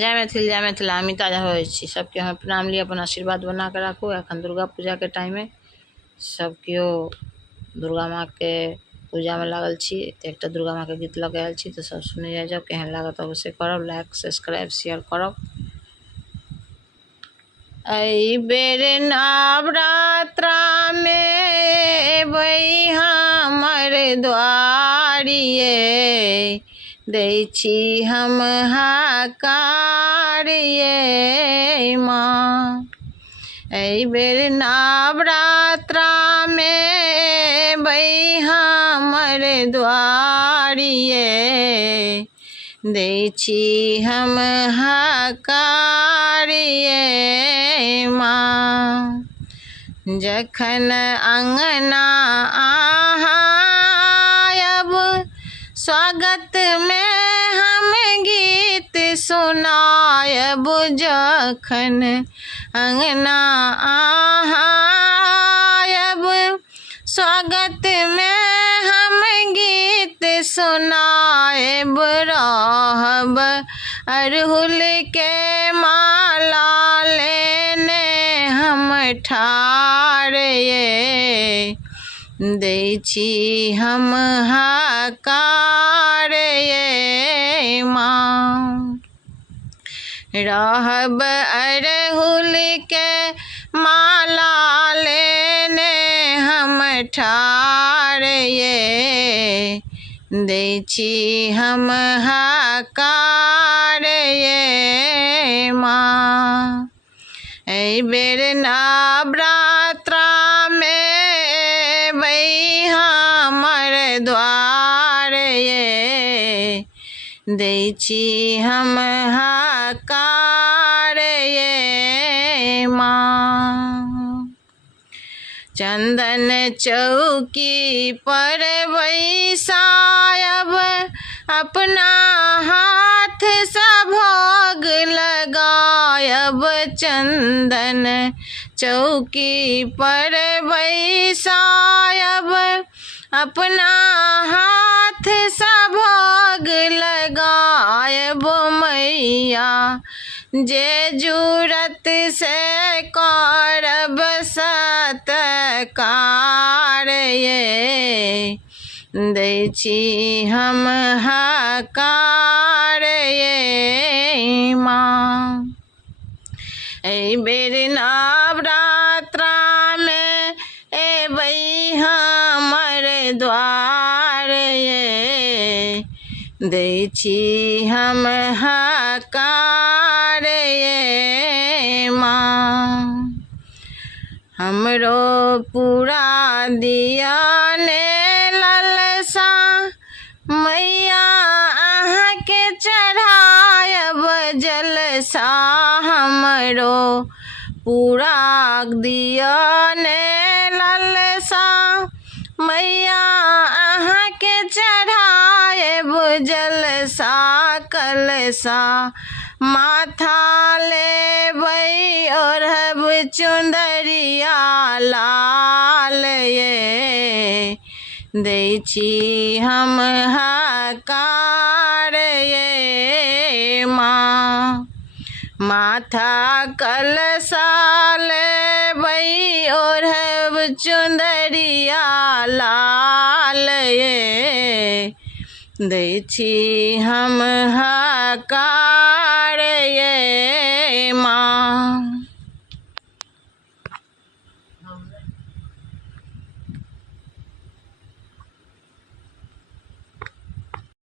जय मैथिल अमिता झा हो सबके हम प्रणाम लिए अपन आशीर्वाद बना के रखू। एखन दुर्गा पूजा के टाइम में सब कियो दुर्गा माँ के पूजा में लागल छी। एक दुर्गा माँ के गीत लगे आयल छी तो सब सुने जाओ। केहन लागत अवश्य करब, लाइक सब्सक्राइब शेयर करब। एहि बेर नवरात्रा में एबै हमर द्वारिये, दै छी हम हाकार ये माँ। एहि बेर नवरात्रा में एबै हमर द्वारिये, दै छी हम हाकार ये माँ। जखन अंगना आयब स्वागत में हम गीत सुनायब, जखन अंगना आयब स्वागत में हम गीत सुनायब। रहब अड़हुल के माला लेने हम ठाढ़ ये, दै छी हम हाकार ये माँ। रहब अड़हुल के माला लेने हम ठाढ़ ये, दै छी हम हाकार ये माँ। एहि बेर नवरात्रा में एबै हमर द्वारिये, दै छी हम हाकार ये माँ। चंदन चौकी पर बैसायब, अपना हाथ सा भोग लगायब। चंदन चौकी पर बैसायब, अपना हाथ सा भोग लगायब। मैया जे जुरत से करब सत्कार ये, दै छी हम हाकार ये माँ। एहि बेर नवरात्रा में एबै हमर द्वारिये, दै छी हम हाकार ये माँ। हमरो पूरा दिया ने ललसा, मैया अहाँ के चढ़ायब जलसा। हमरो पूरा दिया ने ललसा, मैया अहाँ के चढ़ायब जलसा। कलसा माथा लेबै ओढ़ब चुंदरिया लाल ये, दै छी हम हाकार ये माँ। माथा कलसा लेबै ओढ़ब चुंदरिया लाल ये, दै छी हम हाकार ये माँ।